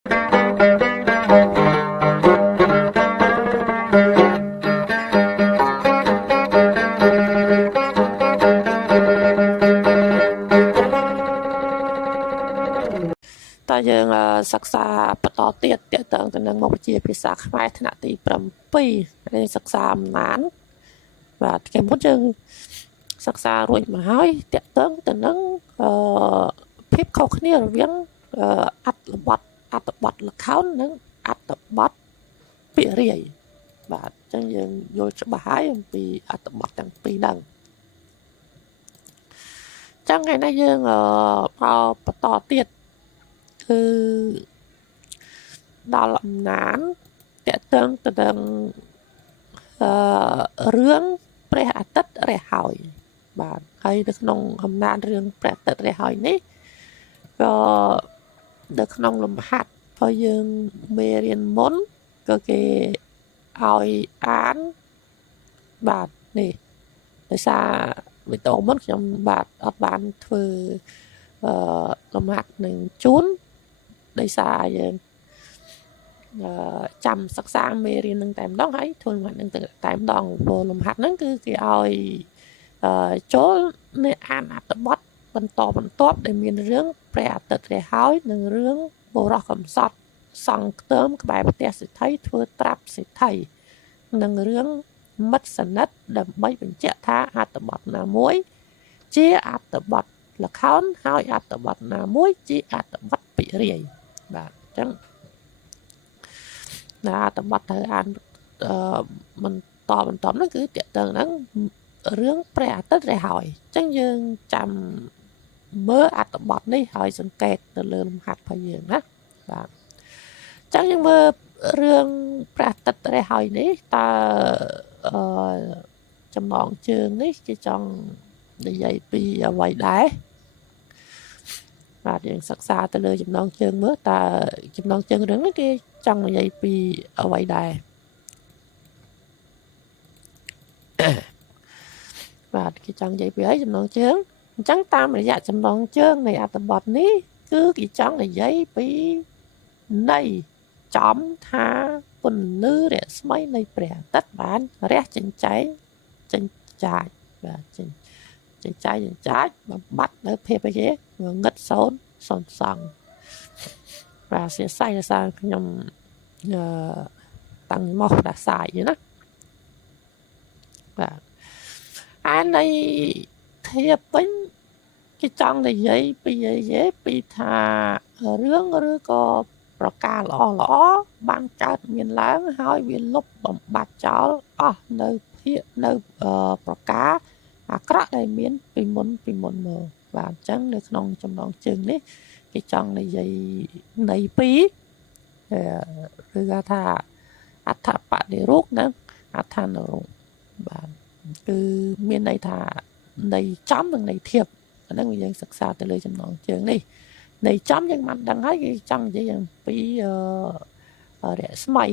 តើយើងសិក្សាបន្តទៀតតើតើទៅនឹងមុខវិជ្ជាភាសាខ្មែរថ្នាក់ទី7នៃសិក្សាអំណានបាទថ្ងៃមុនយើងសិក្សារួចមកហើយតើតើទៅនឹងភាពខុសគ្នារវាងអត្ថបទល្ខោននិងអត្ថបទពាក្យរាយបាទអញ្ចឹងយើងយល់ច្បាស់ហើយអំពីអត្ថបទទាំងពីរហ្នឹងចឹងថ្ងៃនេះយើងបន្តទៀតគឺដល់អំណានតើតើទៅនឹងរឿងព្រះអាទិត្យរះហើយបាទហើយនៅក្នុងអំណានរឿងព្រះអាទិត្យរះហើយនេះក៏នៅក្នុងលំហាត់របស់យើងមេរៀនមុនក៏គេឲ្យអានបាទនេះដោយសារវីដេអូមុនខ្ញុំបាទអត់បានធ្វើលំហាត់នឹងជូនដោយសារយើងចាំសិក្សាមេរៀននឹងតែម្ដងហើយធ្វើលំហាត់នឹងតែម្ដងព្រោះលំហាត់ហ្នឹងគឺគេឲ្យចូលនៅអានអត្ថបទបន្តបន្ទាប់ដែលមានរឿងព្រះអាទិត្យរះហើយនិងរឿងបុរសកំសត់សង់ខ្ទើមក្បែរផ្ទះសេដ្ឋីធ្វើត្រាប់សេដ្ឋីនិងរឿងមិត្តសនិទ្ធដើម្បីបញ្ជាក់ថាអត្ថបទណាមួយជាអត្ថបទល្ខោនហើយអត្ថបទណាមួយជាអត្ថបទពាក្យរាយបាទអញ្ចឹងណាអត្ថបទត្រូវអានបន្តហ្នឹងគឺតើតើហ្នឹងរឿងព្រះអាទិត្យរះហើយអញ្ចឹងយើងចាំមើលអត្ថបទនេះហើយសង្កេតទៅលើលំហាត់របស់យើងណាបាទអញ្ចឹងយើងមើលរឿងព្រះអាទិត្យរះហើយនេះតើចំណងជើងនេះគេចង់និយាយពីអ្វីដែរបាទយើងសិក្សាទៅលើចំណងជើងមើលតើចំណងជើងរឿងនេះគេចង់និយាយពីអ្វីដែរបាទគេចង់និយាយពីអីចំណងជើងអញ្ចឹងតាមរយៈចំណងជើងនៃអត្ថបទនេះគឺគេចង់និយាយពីនៃចំថាពន្លឺរស្មីនៃព្រះអាទិត្យបានរះចិញ្ចែងចិញ្ចាចបាទចិញ្ចាចបំបត្តិនៅភាពអីគេងងឹតសូន្យសន្សង់បាទសរសៃរសារខ្ញុំតាំងមកដាសាយណាបាទអាននៃធៀបវិញគេចង់និយាយពីអីគេពីថារឿងឬក៏ប្រការល្អបានកើតមានឡើងហើយវាលុបបំបត្តិចោលអស់នៅភាគនៅប្រការអាក្រក់ដែលមានពីមុនមកបាទអញ្ចឹងនៅក្នុងចំណងជើងនេះគេចង់និយាយន័យពីរឬថាអត្ថបដិរូបនិងអដ្ឋានរូបបាទគឺមានន័យថាន័យចំនិងន័យធៀបអាហ្នឹងយើងសិក្សាទៅលើចំណងជើងនេះន័យចំយើងបានដឹងហើយគេចង់និយាយអំពីរស្មី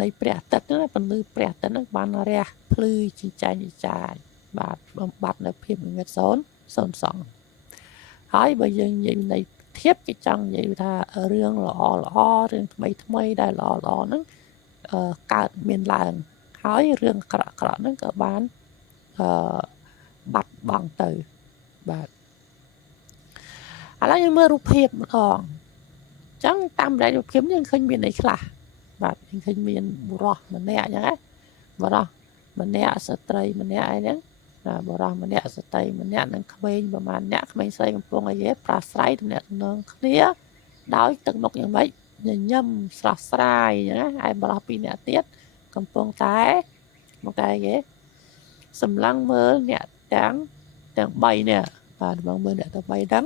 នៃព្រះអាទិត្យហ្នឹងពន្លឺព្រះអាទិត្យហ្នឹងបានរះភ្លឺជីចែងចាយបាទបំបត្តិនៅភាពងងឹតសូន្យសង់ហើយបើយើងនិយាយន័យធៀបគេចង់និយាយថារឿងល្អរឿងថ្មីដែលល្អហ្នឹងកើតមានឡើងហើយរឿងក្រក់ហ្នឹងក៏បានបាត់បង់ទៅបាទឥឡូវយើងមើលរូបភាពម្ដងអញ្ចឹងតាមរយៈរូបភាពយើងឃើញមានអីខ្លះបាទយើងឃើញមានបុរសម្នាក់អញ្ចឹងណាបុរសម្នាក់ស្ត្រីម្នាក់អីហ្នឹងបុរសម្នាក់ស្ត្រីម្នាក់និងក្មេងប្រហែលអ្នកក្មេងស្រីកំពុងអីគេប្រាស្រ័យទំនាក់ទំនងគ្នាដោយទឹកមុខយ៉ាងម៉េចញញឹមស្រស់ស្រាយអញ្ចឹងណាហើយបុរសពីរនាក់ទៀតកំពុងតែមកតែគេសម្លឹងមើលអ្នកទាំង3នាក់បាទបងមើលអ្នកទាំង3ហ្នឹង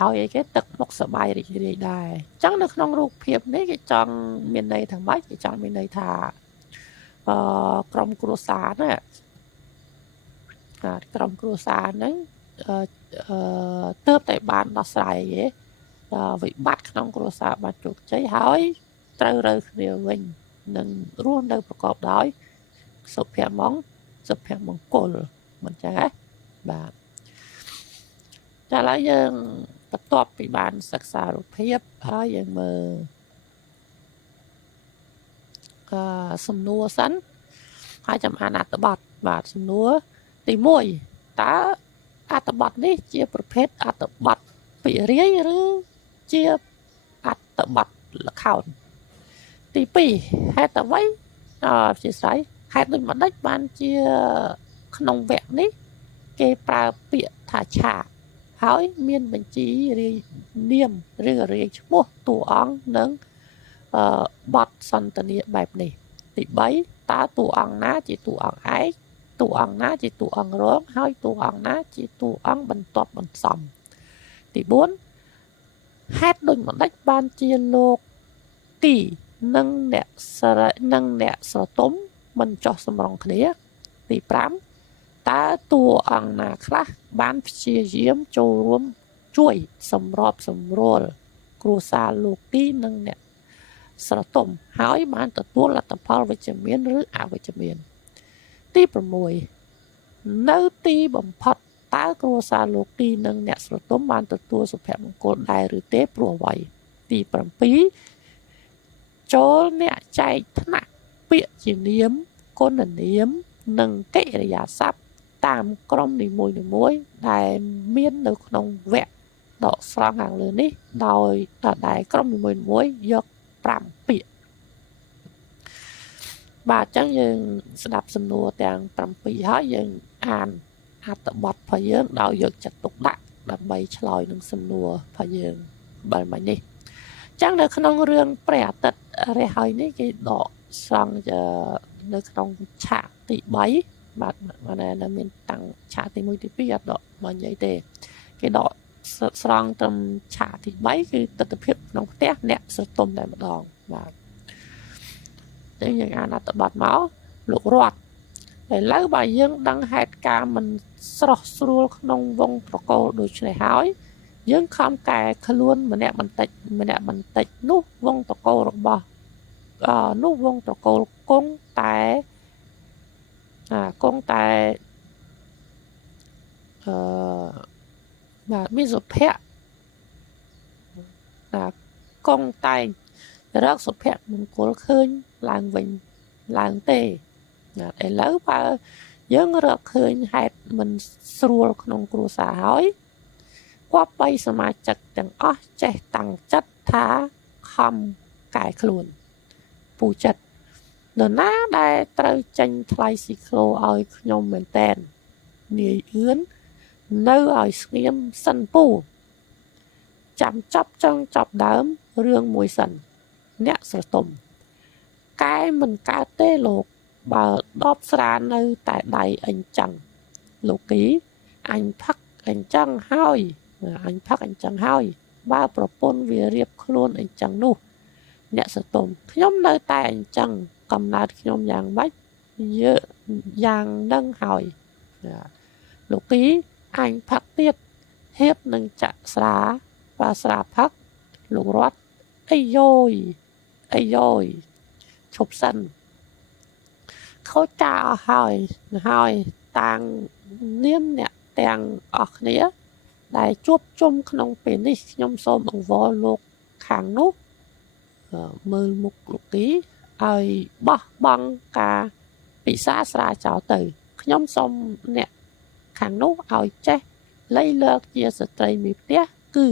ហើយអីគេទឹកមុខសប្បាយរីករាយដែរអញ្ចឹងនៅក្នុងរូបភាពនេះគេចង់មានន័យថាម៉េចគេចង់មានន័យថាក្រុមគ្រួសារណាក្រុមគ្រួសារហ្នឹងទើបតែបានដោះស្រាយគេវិបត្តិក្នុងគ្រួសារបានជោគជ័យហើយត្រូវរើគ្នាវិញនិងរស់នៅប្រកបដោយសុភមង្គលមិនចឹងហ៎បាទចាឥឡូវយើង បន្ទាប់ពីបានសិក្សារូបភាពហើយយើងមើលសំណួរសិនហើយចាំអានអត្ថបទបាទសំណួរទី1តើអត្ថបទនេះជាប្រភេទអត្ថបទពាក្យរាយឬជាអត្ថបទល្ខោនទី2ហេតុអ្វីអធិស្ឋានហេតុដូចម្ដេចបានជាក្នុងវគ្គនេះគេប្រើពាក្យថាឆាកហើយមានបញ្ជីរាយនាមឬរាយឈ្មោះតួអង្គនិងបទសន្ទនាបែបនេះទី3តើតួអង្គណាជាតួអង្គឯកតួអង្គណាជាតួអង្គរងហើយតួអង្គណាជាតួអង្គបន្ទាប់បន្សំទី4ហេតុដូចម្ដេចបានជាលោកគីនិងអ្នកស្រទុំមិនចោះសម្រងគ្នាទី5តើតួអង្គណាខ្លះបានព្យាយាមចូលរួមជួយសម្របសម្រួលគ្រួសារលោកគីនិងអ្នកស្រទុំហើយបានទទួលលទ្ធផលវិជ្ជមានឬអវិជ្ជមានទី6នៅទីបំផុតតើគ្រួសារលោកគីនិងអ្នកស្រទុំបានទទួលសុភមង្គលដែរឬទេព្រោះអ្វីទី7ចូលអ្នកចែកថ្នាក់ពាក្យជានាមគុណនាមនិងកិរិយាសព្ទតាមក្រុមនីមួយៗដែលមាននៅក្នុងវគ្គដកស្រង់ខាងលើនេះដោយតែក្រុមនីមួយៗយក5ពាក្យបាទអញ្ចឹងយើងស្ដាប់សំណួរទាំង7ហើយយើងអានអត្ថបទរបស់យើងដោយយកចិត្តទុកដាក់ដើម្បីឆ្លើយនឹងសំណួររបស់យើងបែបនេះអញ្ចឹងនៅក្នុងរឿងព្រះអាទិត្យរះហើយនេះគេដកស្រង់នៅក្នុងឆាកទី3បាទនៅមានតាំងឆាកទី1ទី2អត់ដកមកនិយាយទេគេដកស្រង់ត្រឹមឆាកទី3គឺទស្សនវិជ្ជាក្នុងផ្ទះអ្នកស្រទុំតែម្ដងបាទអញ្ចឹងយើងអានអត្ថបទមកលោករតឥឡូវបើយើងដឹងហេតុការណ៍មិនស្រស់ស្រួលក្នុងវងត្រកូលដូចនេះហើយយើងខំកែខ្លួនម្នាក់បន្តិចនោះវងត្រកូលរបស់នោះវងត្រកូលគង់តែបាទមានសុភ័ក្រគង់តែរកសុភមង្គលឃើញឡើងវិញឡើងទេឥឡូវបើយើងរកឃើញហេតុមិនស្រួលក្នុងគ្រួសារហើយគប្បីសមាជិកទាំងអស់ចេះតាំងចិត្តថាខំកែខ្លួនពូចិត្តនរណាដែលត្រូវចេញថ្លៃស៊ីក្រូឲ្យខ្ញុំមែនតែននាយអឿននៅឲ្យស្ងៀមសិនពូចាំចាប់ចង់ចាប់ដើមរឿងមួយសិនអ្នកស្រទុំកែមិនកើតទេលោកបើដបស្រានៅតែដៃអញចឹងលោកគីអញផឹកអញចឹងហើយបើប្រពន្ធវារៀបខ្លួនអញចឹងនោះអ្នកស្រទុំខ្ញុំនៅតែអញ្ចឹងកំណើតខ្ញុំយ៉ាងម៉េចយ៉ាងនឹងហើយលោកគីអញផឹកទៀតហៀបនឹងចាក់ស្រាបើស្រាផឹកលោករត់អីយ៉យឈប់សិនខូចតាអស់ហើយតាំងនាមអ្នកទាំងអស់គ្នាដែលជួបជុំក្នុងពេលនេះខ្ញុំសូមអង្វរលោកខាងនោះមើលមុខលោកគីឲ្យបោះបង់ការពិសាស្រាចោលទៅខ្ញុំសូមអ្នកខាងនោះឲ្យចេះលៃលើកជាស្ត្រីមានផ្ទះគឺ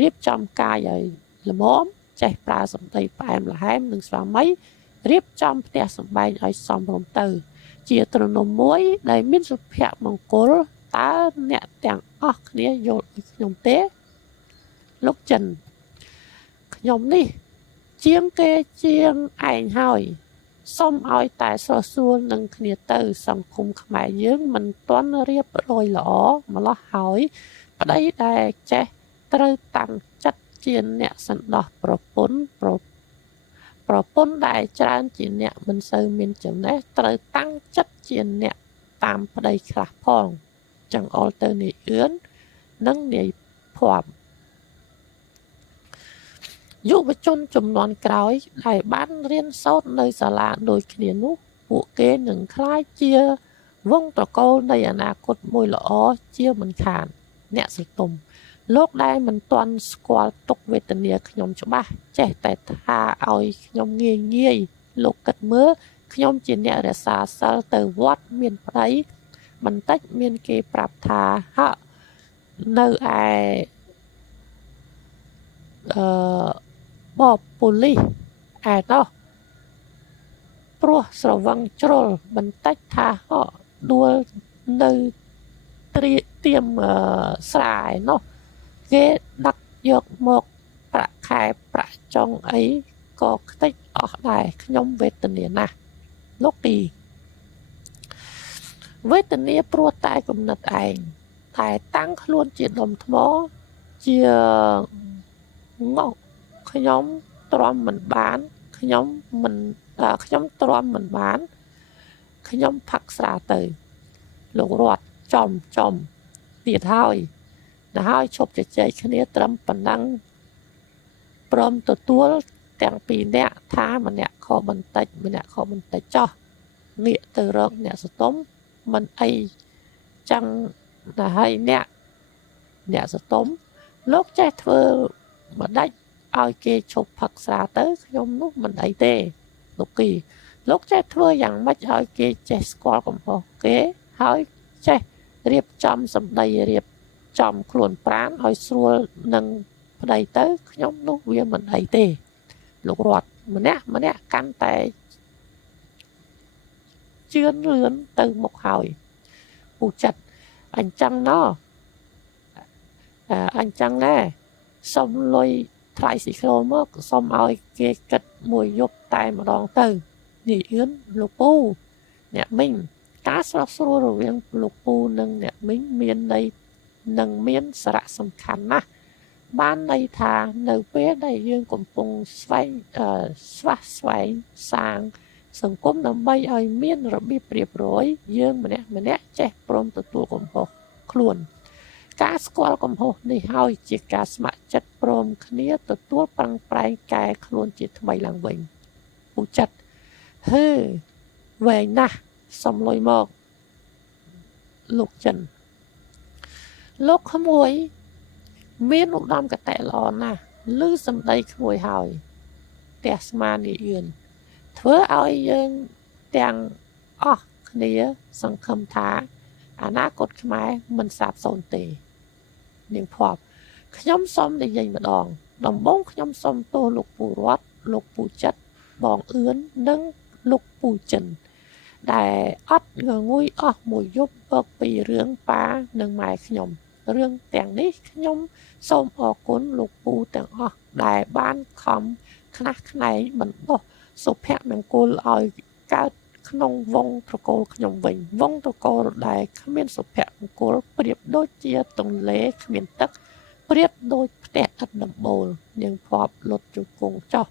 រៀបចំកាយឲ្យល្មមចេះប្រើសម្ដីផ្អែមល្ហែមនឹងស្វាមីរៀបចំផ្ទះសម្បែងឲ្យសមរម្យទៅជាទ្រនំមួយដែលមានសុភមង្គលតើអ្នកទាំងអស់គ្នាយល់ដូចខ្ញុំទេលោកចិនខ្ញុំនេះជាងគេជាងឯងហើយសូមឲ្យតែស្រស់ស្រួលនឹងគ្នាទៅសង្គមខ្មែរយើងមិនទាន់រៀបរយល្អម្លោះហើយប្តីដែលចេះត្រូវតាំងចិត្តជាអ្នកសន្តោសប្រពន្ធដែលច្រើនជាអ្នកមិនសូវមានចំណេះត្រូវតាំងចិត្តជាអ្នកតាមប្តីខ្លះផងចង្អុលទៅនាយអឿននិងនាយភ័ព្វយុវជនជំនាន់ក្រោយដែលបានរៀនសូត្រនៅសាលាដូចគ្នានោះពួកគេនឹងក្លាយជាវង្សត្រកូលនៃអនាគតមួយល្អជាមិនខានអ្នកស្រទុំ លោកដែលមិនទាន់ស្គាល់ទុក្ខវេទនាខ្ញុំច្បាស់ចេះតែថាឲ្យខ្ញុំងាយលោកគិតមើលខ្ញុំជាអ្នករក្សាសិលទៅវត្តមានប្តីបន្តិចមានគេប្រាប់ថាហ่ะនៅឯបបប៉ូលីសឯនោះព្រោះស្រវឹងជ្រុលបន្តិចថាហ่ะដួលនៅទៀមស្រាយនោះគេដឹកយកមកប្រាក់ខែប្រាក់ចុងអីក៏ខ្ទេចអស់ដែរខ្ញុំវេទនាណាស់លោកទីវេទនាព្រោះតែគំនិតឯងតែតាំងខ្លួនជាដុំថ្មជាងក់ខ្ញុំទ្រាំមិនបានខ្ញុំទ្រាំមិនបានខ្ញុំផឹកស្រាទៅលោករត់ចំទៀតហើយឈប់ជជែកគ្នាត្រឹមប៉ុណ្ណឹងព្រមទទួលទាំងពីរនាក់ថាម្នាក់ខុសបន្តិចចោះងាកទៅរកអ្នកសតុំមិនអីចឹងទៅហើយអ្នកសតុំលោកចេះធ្វើម្ដេចឲ្យគេឈប់ផឹកស្រាទៅខ្ញុំនោះមិនអីទេលោកគីលោកចេះធ្វើយ៉ាងម៉េចឲ្យគេចេះស្គាល់កំហុសគេហើយចេះរៀបចំសម្ដីរៀបចំខ្លួនប្រាណឲ្យស្រួលនឹងប្តីទៅខ្ញុំនោះវាមិនអីទេលោករត់ម្នាក់កាន់តែជឿនលឿនទៅមុខហើយពូចិត្តអញ្ចឹងណោះអញ្ចឹងណែសុំលុយថ្លៃស៊ីក្រូមកសុំឲ្យគេគិតមួយយប់តែម្ដងទៅនិយាយអឿនលោកពូអ្នកមីងការស្រស់ស្រួលរវាងលោកពូនិងអ្នកមីងមានន័យនិងមានសារៈសំខាន់ណាស់បានន័យថានៅពេលដែលយើងកំពុងស្វែងសាងសង្គមដើម្បីឲ្យមានរបៀបរៀបរយយើងម្នាក់ចេះព្រមទទួលកំហុសខ្លួនការស្គាល់កំហុសនេះហើយជាការស្ម័គ្រចិត្តព្រមគ្នាទទួលប្រឹងប្រែងកែខ្លួនជាថ្មីឡើងវិញពូចិត្តវែងណាស់សំលុយមកលោកចិនលោកក្មួយមានឧត្តមកតេល្អណាស់ឮសម្ដីក្មួយហើយផ្ទះស្មាននិយាយធ្វើឲ្យយើងទាំងអស់គ្នាសង្ឃឹមថាអនាគតខ្មែរមិនសាបសូន្យទេនាងភ័ព្វខ្ញុំសូមនិយាយម្ដងដំបូងខ្ញុំសូមទោសលោកពូរតលោកពូចិត្តបងអឿននិងលោកពូចិនដែលអត់ងងុយអស់មួយយប់បើកពីរឿងប៉ានិងម៉ែខ្ញុំរឿងទាំងនេះខ្ញុំសូមអរគុណលោកពូទាំងអស់ដែលបានខំខ្នះខ្នែងបណ្ដុះសុភមង្គលឲ្យកើតក្នុងវងត្រកូលខ្ញុំវិញវងត្រកូលដែលគ្មានសុភមង្គលប្រៀបដូចជាទន្លេគ្មានទឹកប្រៀបដូចផ្ទះឥដ្ឋដំបូលនាងភ័ព្វលុតជង្គង់ចោះ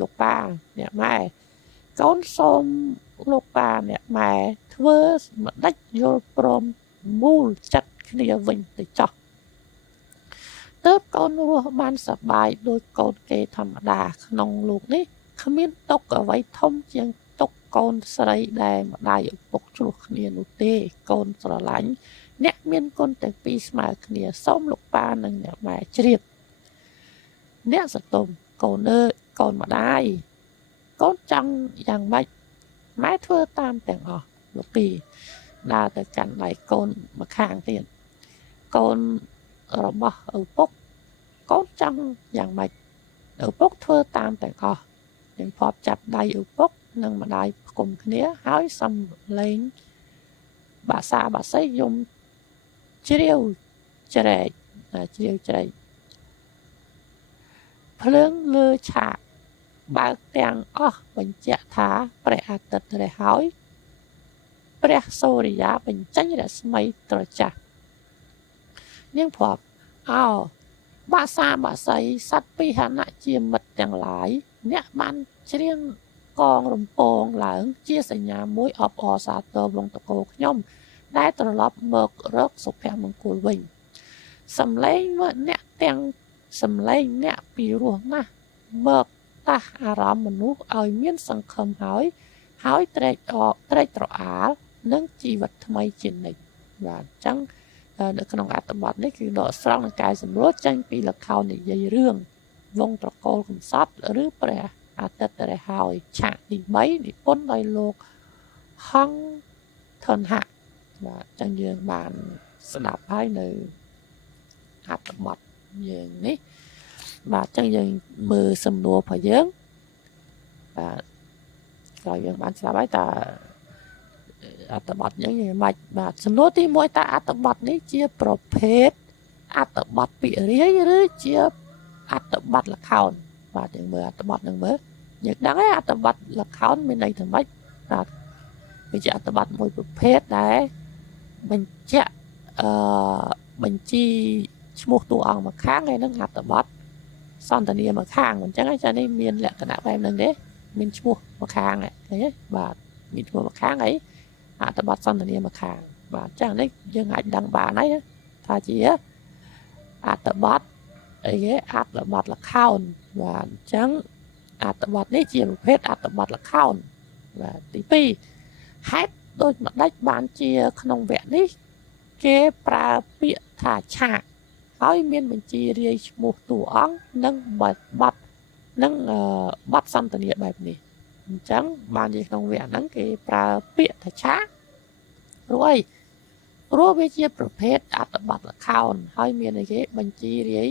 លោកប៉ាអ្នកម៉ែកូនសូមលោកប៉ាអ្នកម៉ែធ្វើម្ដេចយល់ព្រមមូលចិត្តគ្នាវិញទៅចោះទើបកូនរស់បានសប្បាយដូចកូនគេធម្មតាក្នុងលោកនេះគ្មានទុកអ្វីធំជាងទុកកូនស្រីដែលម្ដាយឪពុកឆ្លោះគ្នានោះទេកូនស្រឡាញ់អ្នកមានគុណទាំងពីរស្មើគ្នាសូមលោកប៉ានិងអ្នកម៉ែជ្រាបអ្នកសតុំកូនអើយកូនម្ដាយកូនចង់យ៉ាងម៉េចម៉ែធ្វើតាមទាំងអស់លោកពីរដើរទៅកាន់ដៃកូនម្ខាងទៀតកូនរបស់ឪពុកកូនចង់យ៉ាងម៉េចឪពុកធ្វើតាមទាំងអស់នាងភ័ព្វចាប់ដៃឪពុកនិងម្ដាយផ្គុំគ្នាហើយសំឡេងបាសាបាសីយំជ្រាវជ្រែកភ្លើងលើឆាកបើកទាំងអស់បញ្ជាក់ថាព្រះអាទិត្យរះហើយព្រះសូរិយាបញ្ចេញរស្មីត្រចះនាងភ័ព្វបាសាបាសីសត្វពីហណៈជាមិត្តទាំងឡាយអ្នកបានច្រៀងកងរំពងឡើងជាសញ្ញាមួយអបអរសាទរវងតកោខ្ញុំដែលត្រឡប់មករកសុភមង្គលវិញសំឡេងអ្នកពីរោះណាស់មកតាស់អារម្មណ៍មនុស្សឲ្យមានសង្ឃឹមហើយត្រេកត្រអាលនឹងជីវិតថ្មីជានិច្ចបាទអញ្ចឹង នៅក្នុងអត្ថបទនេះគឺដកស្រង់និងកែសម្រួលចេញពីល្ខោននិយាយរឿងវងត្រកូលកំសត់ឬព្រះអាទិត្យរះហើយឆាកទី3និពន្ធដោយលោកហងថនហៈបាទចឹងយើងបានស្ដាប់ហើយនៅអត្ថបទយើងនេះបាទចឹងយើងមើលសំណួររបស់យើងបាទក៏យើងបានស្ដាប់ហើយតើអត្ថបទយើងយ៉ាងម៉េចបាទសំណួរទី1តើអត្ថបទនេះជាប្រភេទអត្ថបទពាក្យរាយឬជាអត្ថបទល្ខោនបាទយើងមើលអត្ថបទនឹងមើលយើងដឹងហើយអត្ថបទល្ខោនមានន័យថាម៉េចបាទវាជាអត្ថបទមួយប្រភេទដែលបញ្ជាក់បញ្ជីឈ្មោះតួអង្គមកខាងហើយនឹងអត្ថបទសន្ទនាមកខាងអញ្ចឹងហើយចានេះមានលក្ខណៈបែបហ្នឹងទេមានឈ្មោះមកខាងឃើញទេបាទមានឈ្មោះមកខាងហើយអត្ថបទសន្ទនាមកខាងបាទអញ្ចឹងនេះយើងអាចដឹងបានហើយថាជាអត្ថបទអីគេអត្ថបទល្ខោនបាទអញ្ចឹងអត្ថបទនេះជាប្រភេទអត្ថបទល្ខោនបាទទី2ហេតុដូចម្ដេចបានជាក្នុងវគ្គនេះគេប្រើពាក្យថាឆាកហើយមានបញ្ជីរាយឈ្មោះតួអង្គនិងបទនិងបទសន្ទនាបែបនេះអញ្ចឹងបានជាក្នុងវគ្គហ្នឹងគេប្រើពាក្យថាឆាកព្រោះអីព្រោះវាជាប្រភេទអត្ថបទល្ខោនហើយមានអីគេបញ្ជីរាយ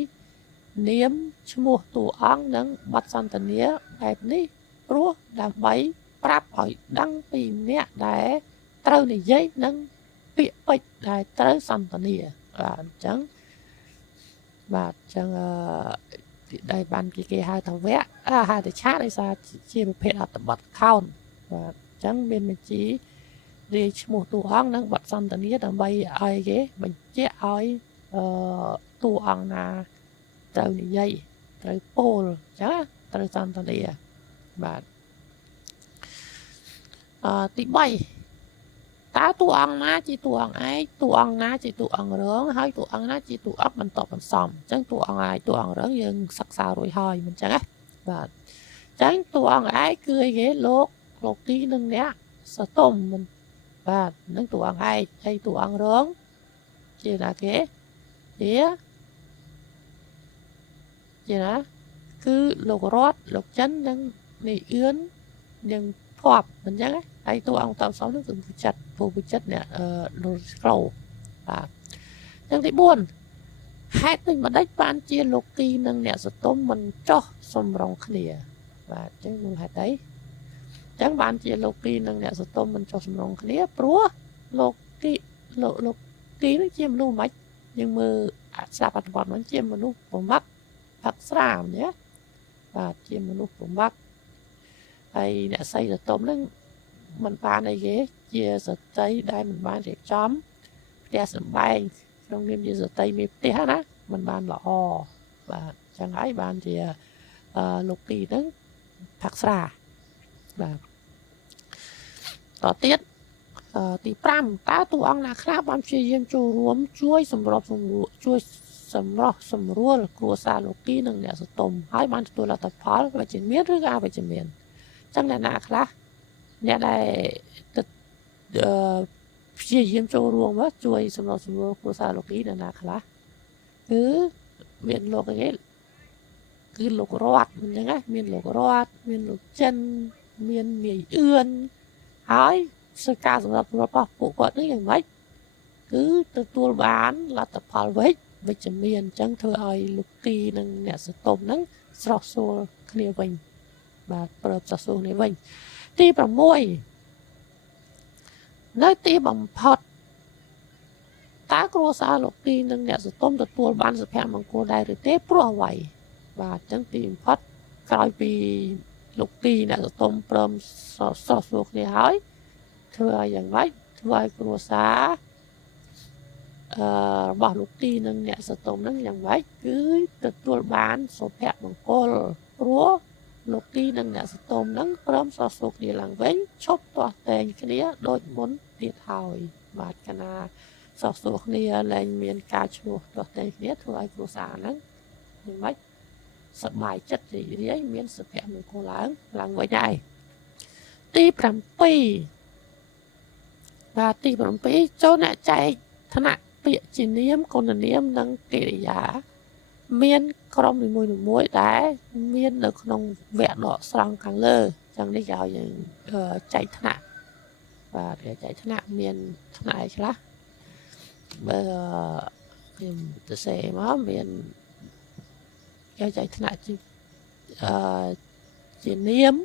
នាមឈ្មោះតួអង្គនិងបទសន្ទនាបែបនេះព្រោះដើម្បីប្រាប់ឲ្យដឹងពីអ្នកដែលត្រូវនិយាយនិងពាក្យពេចន៍ដែលត្រូវសន្ទនាបាទអញ្ចឹងបាទអញ្ចឹងដែលបានគេហៅថាវគ្គហៅថាឆាកដោយសារជាប្រភេទអត្ថបទល្ខោនបាទអញ្ចឹងមានបញ្ជីរាយឈ្មោះតួអង្គនិងបទសន្ទនាដើម្បីឲ្យគេបញ្ជាក់ឲ្យតួអង្គណាត្រូវនិយាយត្រូវពោលអញ្ចឹងត្រូវសន្ទនាបាទទី3តើតួអង្គណាជាតួអង្គឯកតួអង្គណាជាតួអង្គរងហើយតួអង្គណាជាតួអង្គបន្តបន្សំអញ្ចឹងតួអង្គឯកតួអង្គរងយើងសិក្សារួចហើយមិនអញ្ចឹងណាបាទអញ្ចឹងតួអង្គឯកគឺអីគេលោកទីនិងអ្នកសតុំមិនបាទនឹងតួអង្គឯកហើយតួអង្គរងជាណាគេជាណាគឺលោករតលោកចិននិងនាយអឿននិងភ័ព្វមិនអញ្ចឹងហើយតួអង្គតបសំនោះគឺពុចិត្តអ្នកលោកស្រូបាទអញ្ចឹងទី4ហេតុដូចម្ដេចបានជាលោកទីនិងអ្នកសតុំមិនចោះសម្រងគ្នាបាទអញ្ចឹងមូលហេតុអីអញ្ចឹងបានជាលោកទីនិងអ្នកសតុំមិនចោះសម្រងគ្នាព្រោះលោកទីនេះជាមនុស្សមិនយើងមើលស្ដាប់អត្ថបទហ្នឹងជាមនុស្សប្រមាក់ផឹកស្រាម្នាក់បាទជាមនុស្សប្រមាក់ហើយអ្នកស្រីសតុំហ្នឹងមិនបានអីគេជាសត្រីដែលមិនបានរៀបចំផ្ទះសម្បែងក្នុងនាមជាសត្រីមានផ្ទះណាមិនបានល្អបាទអញ្ចឹងហើយបានជាលោកទីហ្នឹងផឹកស្រាបាទតទៀតទី5តើតួអង្គណាខ្លះបានព្យាយាមចូលរួមជួយសម្របសម្រួលគ្រួសារលោកទីនិងអ្នកសតុំហើយបានទទួលលទ្ធផលវិជ្ជមានឬក៏អវិជ្ជមានអញ្ចឹងអ្នកណាខ្លះអ្នកដែលព្យាយាមចូលរួមជួយសម្របសម្រួលគ្រួសារលោកទីអ្នកណាខ្លះគឺមានលោកអីគឺលោករតអញ្ចឹងណាមានលោករតមានលោកចិនមាននាយអឿនហើយសិក្សាសម្រាប់របស់ពួកគាត់នេះយ៉ាងម៉េចគឺទទួលបានលទ្ធផលវិជ្ជមានអញ្ចឹងធ្វើឲ្យលោកទីនិងអ្នកសតុំហ្នឹងស្រស់ស្រួលគ្នាវិញបាទប្រើស្រស់ស្រួលគ្នាវិញទី6នៅទីបំផុតតើគ្រួសារលោកទីនិងអ្នកសតុំទទួលបានសុភមង្គលដែរឬទេព្រោះអ្វីបាទអញ្ចឹងទីបំផុតក្រោយពីលោកទីអ្នកសតុំព្រមស្រស់ស្រួលគ្នាហើយធ្វើឲ្យយ៉ាងម៉េចធ្វើឲ្យគ្រួសាររបស់លោកទីនិងអ្នកសតុំហ្នឹងយ៉ាងម៉េចគឺទទួលបានសុភមង្គលព្រោះលោកទីនិងអ្នកសតុំហ្នឹងព្រមស្រស់ស្រួលគ្នាឡើងវិញឈប់ទាស់តែងគ្នាដូចមុនទៀតហើយបាទកាលណាស្រស់ស្រួលគ្នាលែងមានការឈ្លោះទាស់តែងគ្នាធ្វើឲ្យគ្រួសារហ្នឹងយ៉ាងម៉េចសប្បាយចិត្តរីករាយមានសុភមង្គលឡើងវិញហើយទី7បាទទី7ចូលអ្នកចែកឋានៈ ពាក្យជានាមគុណនាមនិងកិរិយាមានក្រុមនីមួយៗដែរមាននៅក្នុងវគ្គដកស្រង់ខាងលើចឹងនេះគេឲ្យយើងចែកថ្នាក់បាទគេចែកថ្នាក់មានថ្នាក់អីខ្លះបើខ្ញុំទៅសេមកមានគេចែកថ្នាក់ជានាម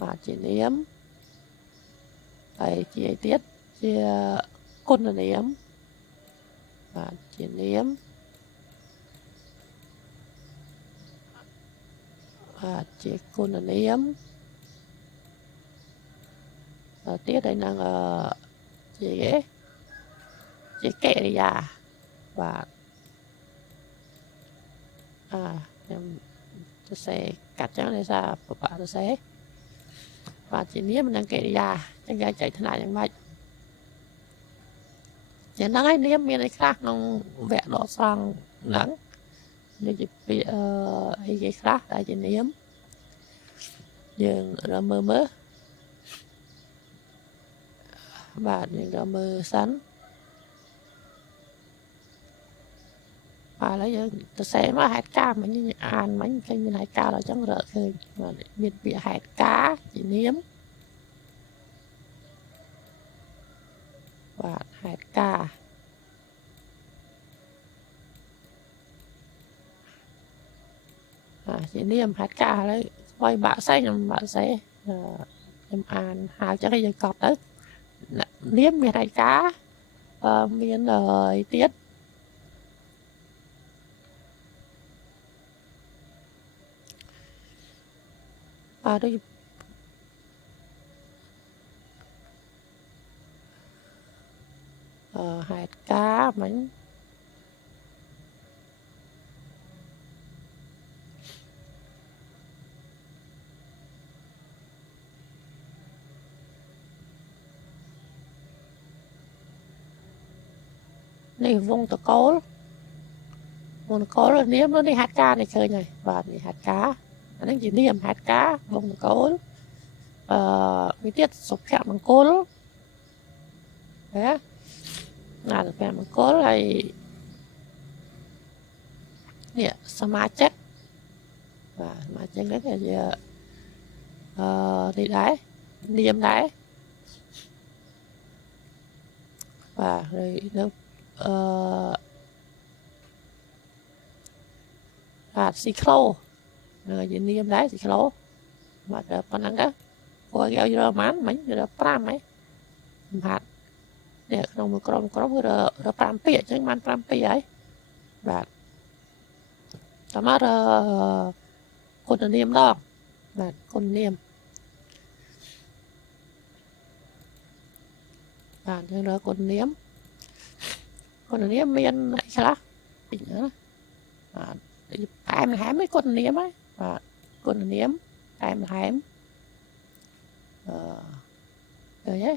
បាទជានាមហើយជាអីទៀតជាគុណនាមបាទជានាមបាទជាគុណនាមទៀតហើយនឹងជាកិរិយាបាទខ្ញុំទៅសេកាត់ចឹងដោយសារពិបាកទៅសេបាទជានាមនិងកិរិយាចឹងគេចែកថ្នាក់យ៉ាងម៉េចចឹងហ្នឹងហើយនាមមានអីខ្លះក្នុងវគ្គដកស្រង់ហ្នឹងនេះជាពាក្យអីគេខ្លះដែលជានាមយើងរើមើលបាទយើងរើមើលសិនបាទឥឡូវយើងទៅសេមកហេតុការណ៍មិញអានមិញឃើញមានហេតុការណ៍ដល់ចឹងរកឃើញបាទមានពាក្យហេតុការណ៍ជានាមបាទហេតុការណ៍ជានាមហេតុការណ៍ឥឡូវស្វ័យបាក់សេខ្ញុំបាក់សេខ្ញុំអានហៅចឹងឲ្យយើងកត់ទៅនាមមានហេតុការណ៍មានអីទៀតដូចហេតុការណ៍មិញនេះវងតកូលនាមនេះហេតុការណ៍នេះឃើញហើយបាទនេះហេតុការណ៍អាហ្នឹងជានាមហេតុការណ៍វងតកូលមួយទៀតសុភមង្គលណាសុភមង្គលហើយនេះសមាជិកបាទសមាជិកនេះគេជានេះដែរនាមដែរបាទហើយនឹងបាទស៊ីក្លូជានាមដែរស៊ីក្លូបាទប៉ុណ្ណឹងទៅព្រោះគេឲ្យរើប៉ុន្មានមិញរើ5ហ៎សម្រាប់នេះក្នុងមួយក្រុមគឺរើ5ពាក្យអញ្ចឹងបាន5ពាក្យហើយបាទតាមរើគុណនាមដងបាទគុណនាមបាទយើងរើគុណនាមមានអីខ្លះតិចណាបាទតែមហែមឯគុណនាមហើយបាទគុណនាមតែមហែមឃើញទេ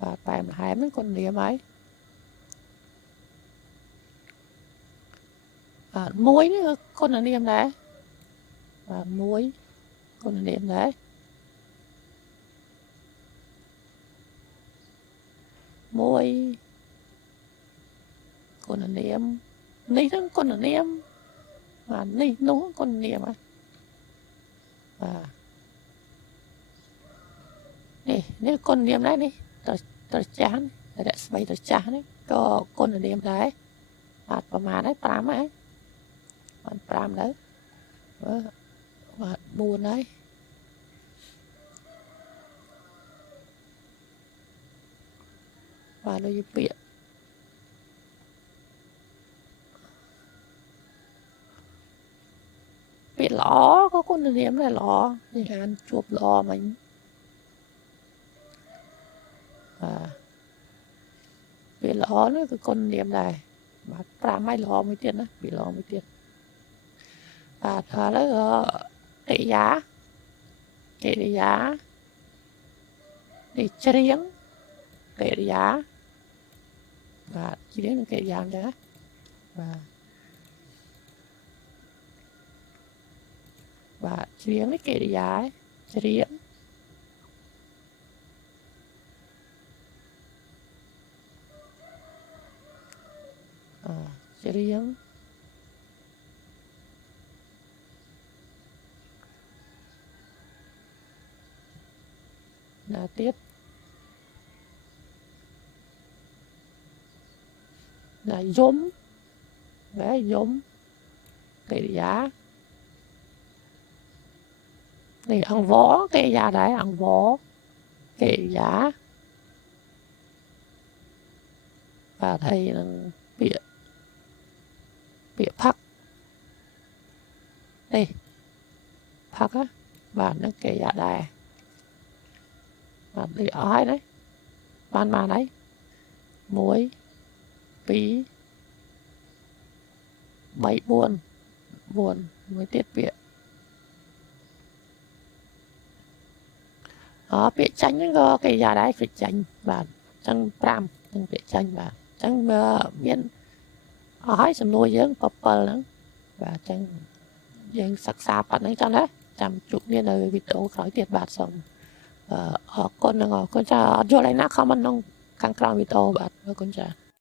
បាទតែមហែមហ្នឹងគុណនាមហើយបាទមួយនេះគុណនាមដែរបាទមួយគុណនាមដែរមួយគុណនាមនេះហ្នឹងគុណនាមបាទនេះនោះគុណនាមហ៎បាទនេះគុណនាមដែរនេះត្រចាស់រស្មីត្រចាស់នេះក៏គុណនាមដែរបាទប្រហែលហើយ5ហើយបាទ5ទៅបាទ4ហើយបាទដូចពាក្យល្អក៏គុណនាមដែរល្អនេះអានជួបល្អមិញពាក្យល្អនោះគឺគុណនាមដែរបាទ5ហើយល្អមួយទៀតណាពាក្យល្អមួយទៀតបាទឥឡូវកិរិយានេះច្រៀងកិរិយាបាទច្រៀងនិងកិរិយាអញ្ចឹងបាទច្រៀងនេះកិរិយាច្រៀង tiết là giống đấy giống cái giá thì ăn vó cái giá đấy ăn vó cái giá và thầy bịa bịa phắc đây phắc á và nó cái giá đài và thì ở hai đấy ban mà đấy muối phí bảy buồn mới tiết bịa bịa chanh có cái giá đấy phải chanh và chẳng pram chẳng bịa chanh và chẳng miễn ở hai sầm nuôi dưỡng purple lắm và chẳng dưỡng sắc sạp bạn ấy cho đấy chăm chục niên đời video khói tiệt bạt xong con cha cho lại nát không ăn nông căng video bạt con cha